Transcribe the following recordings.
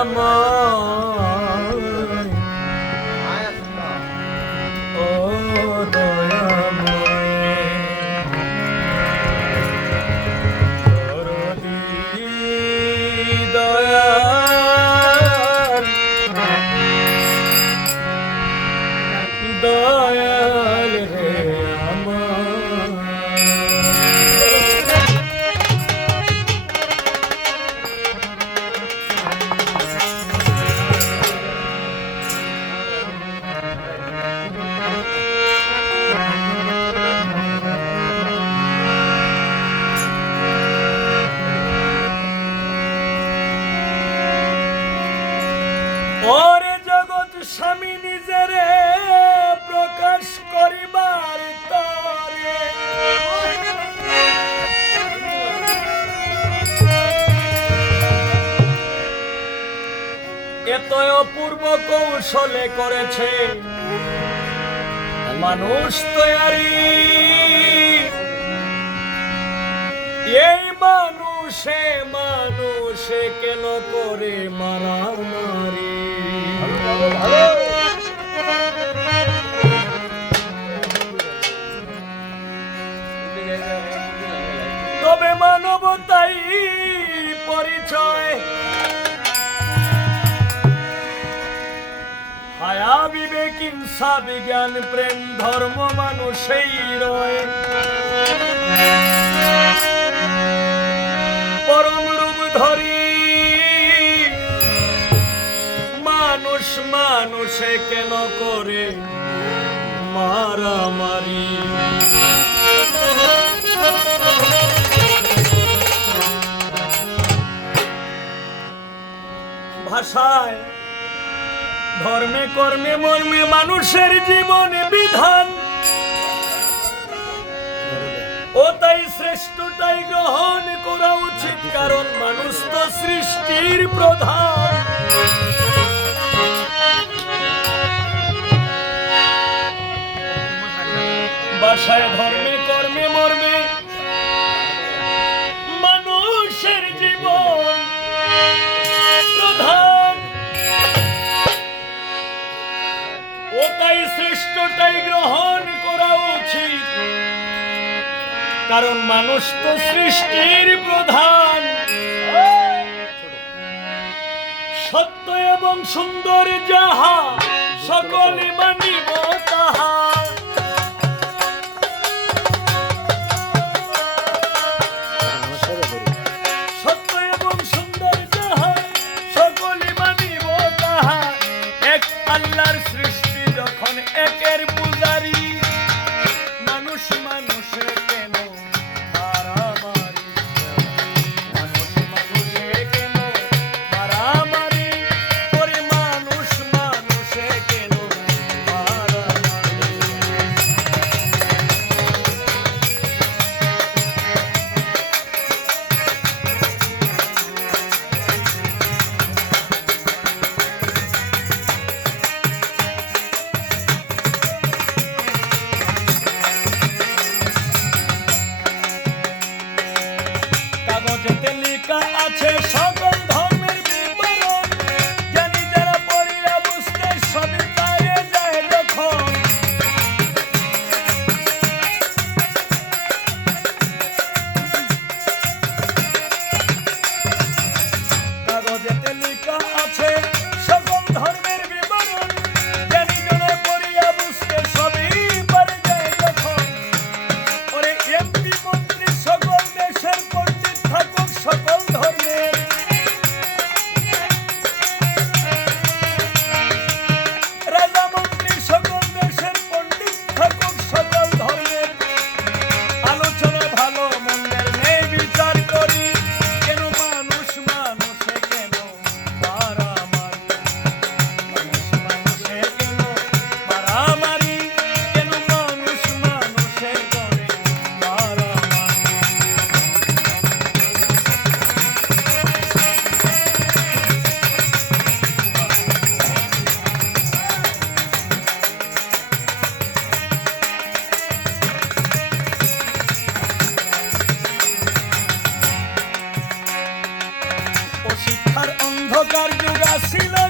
ও কৌশলে করেছে। মানুষ তৈরি এই মানুষে মানুষে কেন করে মারামারি তবে মানবতাই পরিচয়। হায়া বিবেক ইনসা বিজ্ঞান প্রেম, ধর্ম মানুষেই রয়। পরম রূপ ধরি। মানুষ মানুষে কেন করে মারামারি? ভাষায় ধর্মে, কর্মে, মর্মে মানুষের জীবনে বিধান। ও তাই শ্রেষ্ঠটাই গ্রহণ করা উচিত, কারণ মানুষ তো সৃষ্টির প্রধান। বাসায় ধর্মে মানুষ তো সৃষ্টির প্রধান। সত্য এবং সুন্দর যাহা সকলে মানিব তাহা। কাগজেতে লেখা আছে অন্ধকার যুগা ছিল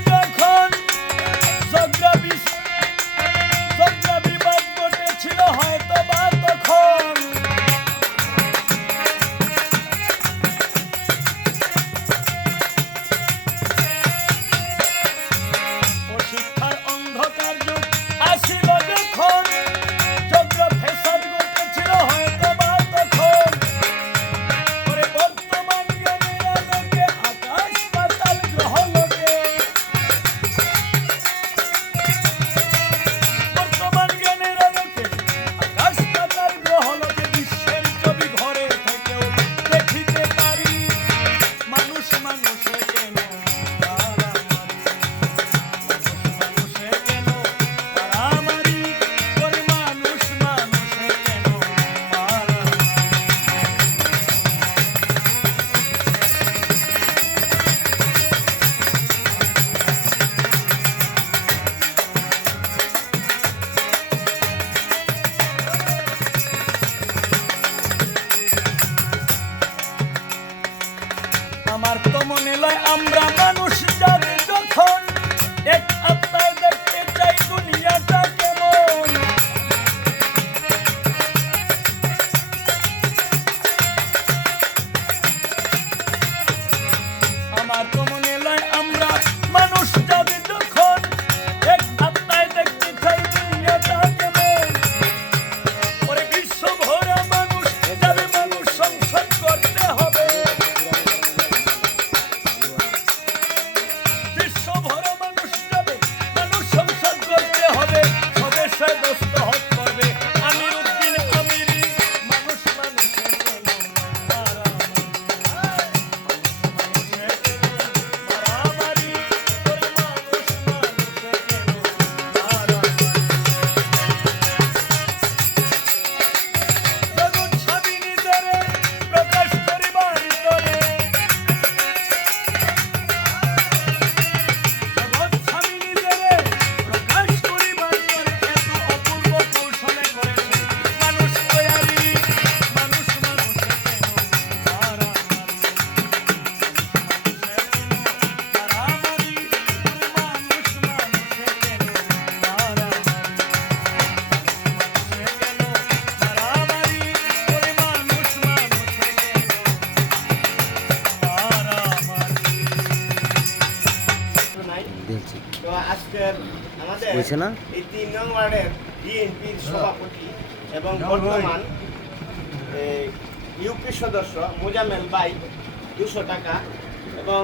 আমার তো মনে লয় আমরা মানুষ যারা আমাদের এই তিন সভাপতি এবং বর্তমান ইউপি সদস্য মোজামেল বাই দুশো টাকা এবং